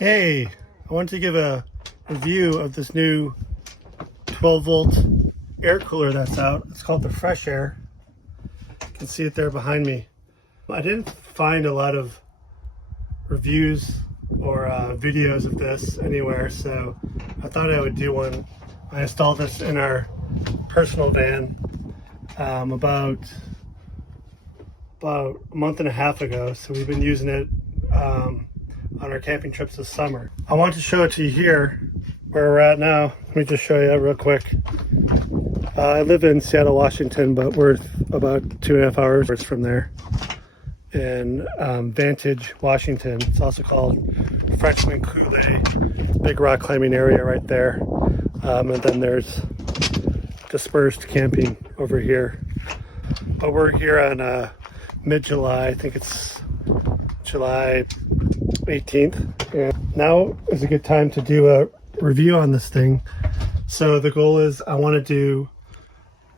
Hey, I wanted to give a review of this new 12-volt air cooler that's out. It's called the Fresair. You can see it there behind me. I didn't find a lot of reviews or videos of this anywhere, so I thought I would do one. I installed this in our personal van about a month and a half ago, so we've been using it on our camping trips this summer. I want to show it to you here where we're at now. Let me just show you real quick. I live in Seattle, Washington, but we're about 2.5 hours from there in Vantage, Washington. It's also called Frenchman Coulee, big rock climbing area right there. And then there's dispersed camping over here. But we're here on mid-July. I think it's July 18th. And now is a good time to do a review on this thing. So the goal is I want to do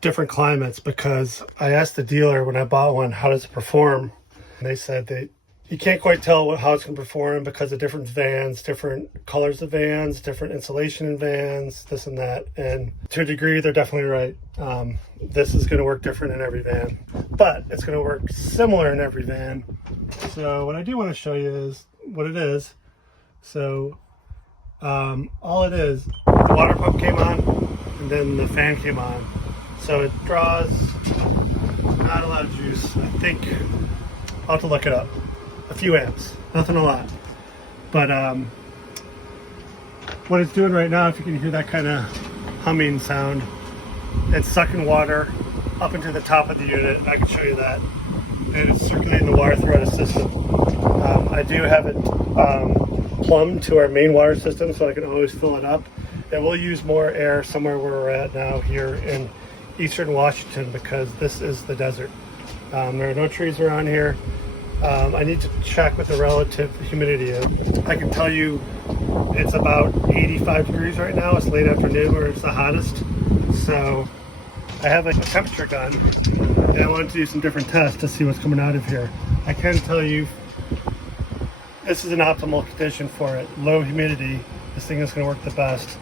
different climates because I asked the dealer when I bought one, how does it perform? And they said that you can't quite tell how it's going to perform because of different vans, different colors of vans, different insulation in vans, this and that. And to a degree, they're definitely right. This is going to work different in every van, but it's going to work similar in every van. So what I do want to show you is what it is. So all it is, the water pump came on and then the fan came on. So it draws not a lot of juice. I think I'll have to look it up. A few amps, nothing a lot. But what it's doing right now, if you can hear that kind of humming sound, it's sucking water up into the top of the unit. I can show you that. And it's circulating the water throughout a system. I do have it plumbed to our main water system so I can always fill it up. And we'll use more air somewhere where we're at now here in eastern Washington because this is the desert. There are no trees around here. I need to check what the relative humidity is. I can tell you it's about 85 degrees right now. It's late afternoon where it's the hottest. So I have a temperature gun and I wanted to do some different tests to see what's coming out of here. I can tell you this is an optimal condition for it. Low humidity, this thing is going to work the best.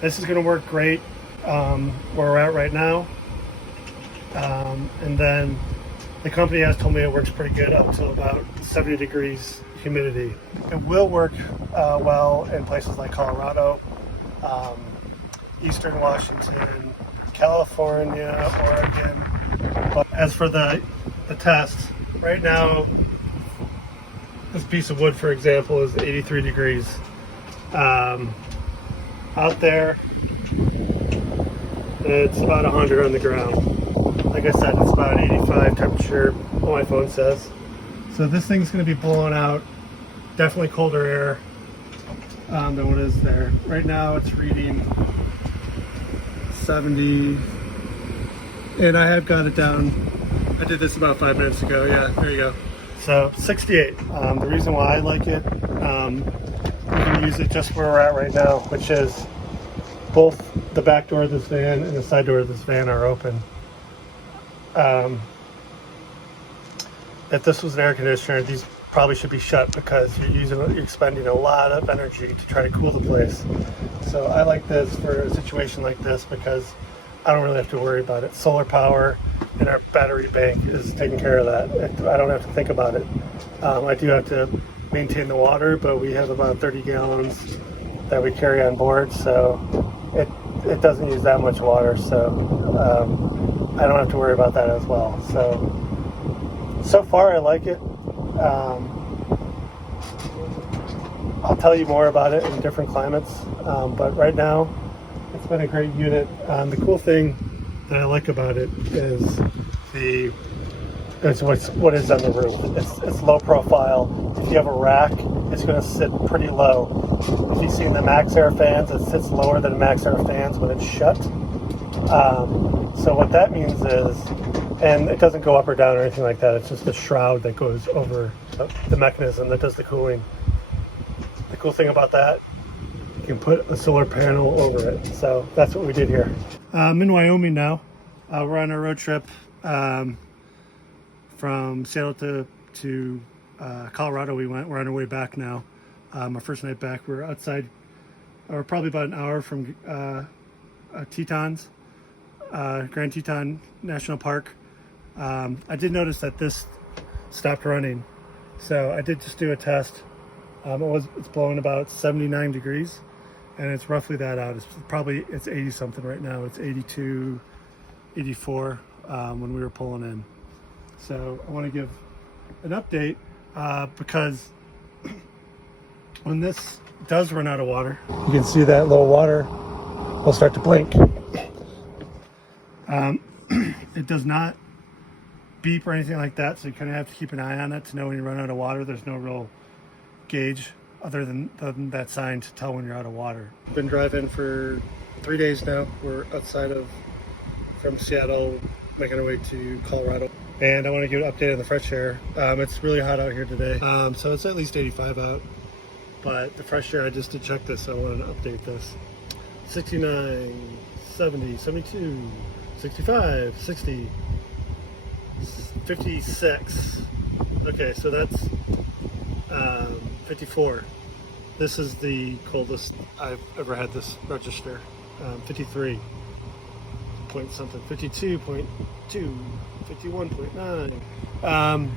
This is going to work great where we're at right now. And then the company has told me it works pretty good up to about 70 degrees humidity. It will work well in places like Colorado, eastern Washington, California, Oregon. But as for the test, right now, this piece of wood, for example, is 83 degrees. Out there, it's about 100 on the ground. Like I said, it's about 85 temperature, what my phone says. So this thing's going to be blowing out definitely colder air than what is there. Right now it's reading 70, and I have got it down. I did this about 5 minutes ago. Yeah, there you go. So 68. The reason why I like it, we can use it just where we're at right now, which is both the back door of this van and the side door of this van are open. If this was an air conditioner, these probably should be shut because you're expending a lot of energy to try to cool the place. So I like this for a situation like this because I don't really have to worry about it. Solar power and our battery bank is taking care of that. I don't have to think about it. I do have to maintain the water, but we have about 30 gallons that we carry on board, so it doesn't use that much water. So I don't have to worry about that as well. So far I like it. I'll tell you more about it in different climates, but right now it's been a great unit. The cool thing that I like about it is what is on the roof. It's low profile. If you have a rack, it's going to sit pretty low. If you've seen the MaxxAir fans, it sits lower than MaxxAir fans when it's shut. So what that means is, and it doesn't go up or down or anything like that, it's just a shroud that goes over the mechanism that does the cooling. The cool thing about that, you can put a solar panel over it. So that's what we did here. I'm in Wyoming now. We're on a road trip from Seattle to Colorado. We're on our way back now. My first night back, we were outside, or probably about an hour from Tetons, Grand Teton National Park. I did notice that this stopped running, so I did just do a test. It's blowing about 79 degrees, and it's roughly that out. It's 80 something right now. It's 82, 84 when we were pulling in. So I want to give an update because when this does run out of water, you can see that low water will start to blink. It does not beep or anything like that, so you kind of have to keep an eye on it to know when you run out of water. There's no real gauge other than that sign to tell when you're out of water. I've been driving for 3 days now. We're from Seattle, making our way to Colorado. And I want to give an update on the Fresair. It's really hot out here today. So it's at least 85 out. But the Fresair, I just did check this, so I wanted to update this. 69, 70, 72, 65, 60, 56. Okay, so that's 54. This is the coldest I've ever had this register. 53 point something, 52.2, 51.9.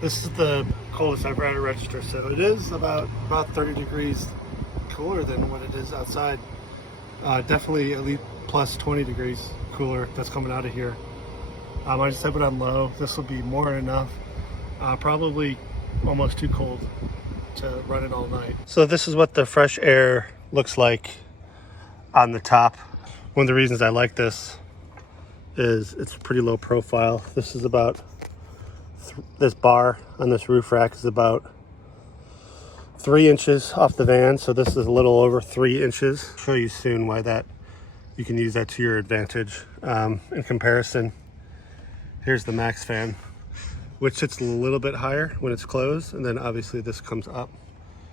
This is the coldest I've ever had a register, so it is about 30 degrees cooler than what it is outside. Definitely at least plus 20 degrees cooler that's coming out of here. I just have it on low. This will be more than enough. Probably almost too cold to run it all night. So this is what the Fresair looks like on the top. One of the reasons I like this is it's pretty low profile. This is about this bar on this roof rack is about 3 inches off the van, so this is a little over 3 inches. I'll show you soon why you can use that to your advantage. In comparison, here's the max fan, which sits a little bit higher when it's closed, and then obviously this comes up.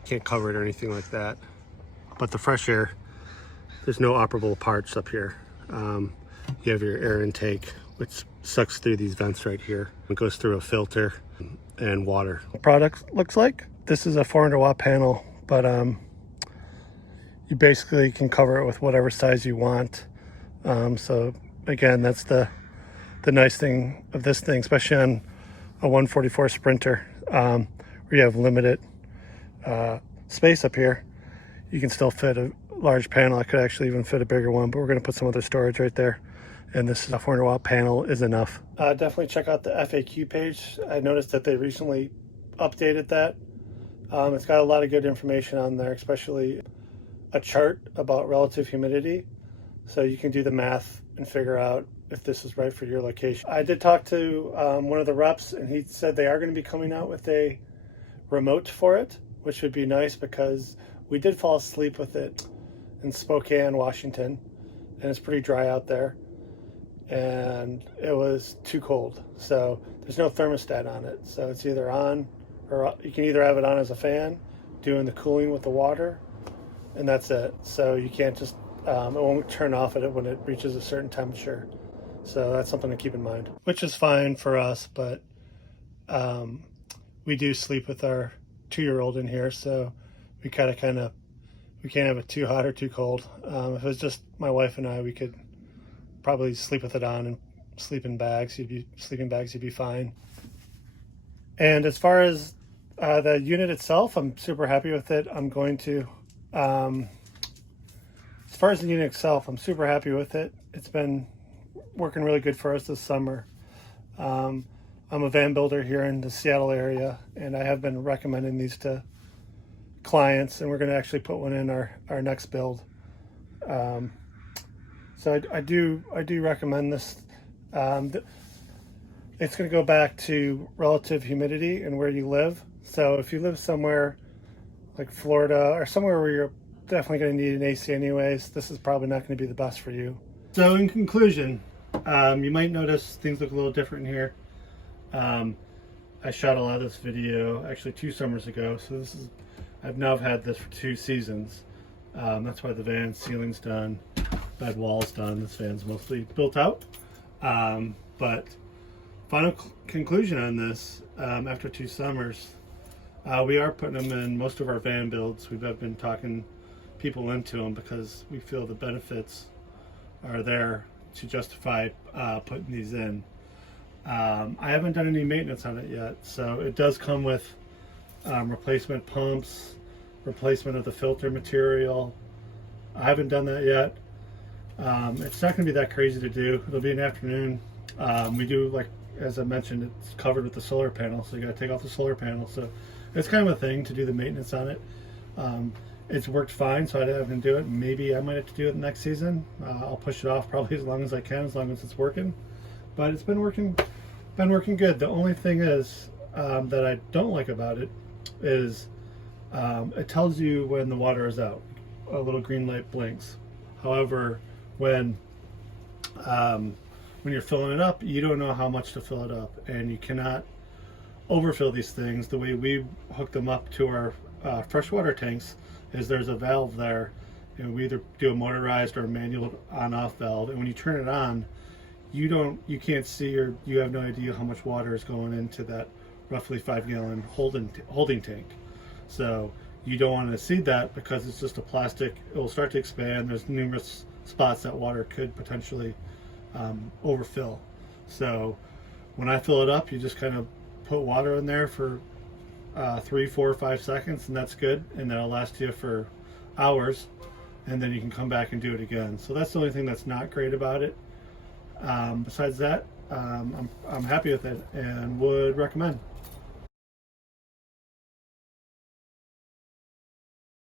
Can't cover it or anything like that. But the Fresair, there's no operable parts up here. You have your air intake, which sucks through these vents right here. It goes through a filter and water. The product looks like this is a 400 watt panel, but you basically can cover it with whatever size you want. So again, that's the nice thing of this thing, especially on a 144 Sprinter, where you have limited space up here. You can still fit a large panel. I could actually even fit a bigger one, but we're going to put some other storage right there. And this 400 watt panel is enough. Definitely check out the FAQ page. I noticed that they recently updated that. It's got a lot of good information on there, especially a chart about relative humidity. So you can do the math and figure out if this is right for your location. I did talk to one of the reps, and he said they are going to be coming out with a remote for it, which would be nice because we did fall asleep with it in Spokane, Washington, and it's pretty dry out there. And it was too cold, so there's no thermostat on it, so it's either on, or you can either have it on as a fan doing the cooling with the water, and that's it. So you can't just it won't turn off at it when it reaches a certain temperature, so that's something to keep in mind, which is fine for us. But we do sleep with our 2-year-old in here, so we kind of we can't have it too hot or too cold. If it was just my wife and I, we could probably sleep with it on and sleeping bags. You'd be fine. And as far as the unit itself, I'm super happy with it. I'm going to as far as the unit itself, I'm super happy with it. It's been working really good for us this summer. I'm a van builder here in the Seattle area, and I have been recommending these to clients, and we're going to actually put one in our next build. So I do recommend this. It's going to go back to relative humidity and where you live. So if you live somewhere like Florida or somewhere where you're definitely going to need an AC anyways, this is probably not going to be the best for you. So in conclusion, you might notice things look a little different in here. I shot a lot of this video actually 2 summers ago, so I've now had this for 2 seasons. That's why the van ceiling's done, bed walls done. This van's mostly built out. But final conclusion on this, after 2 summers, We are putting them in most of our van builds. We've been talking people into them because we feel the benefits are there to justify putting these in. I haven't done any maintenance on it yet, so it does come with replacement pumps, replacement of the filter material. I haven't done that yet. It's not going to be that crazy to do. It'll be an afternoon. We do, like as I mentioned, it's covered with the solar panel, so you got to take off the solar panel. So it's kind of a thing to do the maintenance on it. It's worked fine, so I didn't have to do it. Maybe I might have to do it next season. I'll push it off probably as long as I can, as long as it's working. But it's been working good. The only thing is that I don't like about it is it tells you when the water is out. A little green light blinks. However, when you're filling it up, you don't know how much to fill it up, and you cannot overfill these things. The way we hook them up to our freshwater tanks is there's a valve there, and we either do a motorized or a manual on-off valve, and when you turn it on, you can't see, or you have no idea how much water is going into that roughly 5-gallon holding tank. So you don't want to see that because it's just a plastic. It will start to expand. There's numerous spots that water could potentially overfill. So when I fill it up, you just kind of put water in there for 3, 4, 5 seconds, and that's good, and that'll last you for hours, and then you can come back and do it again. So that's the only thing that's not great about it. Besides that, I'm happy with it and would recommend.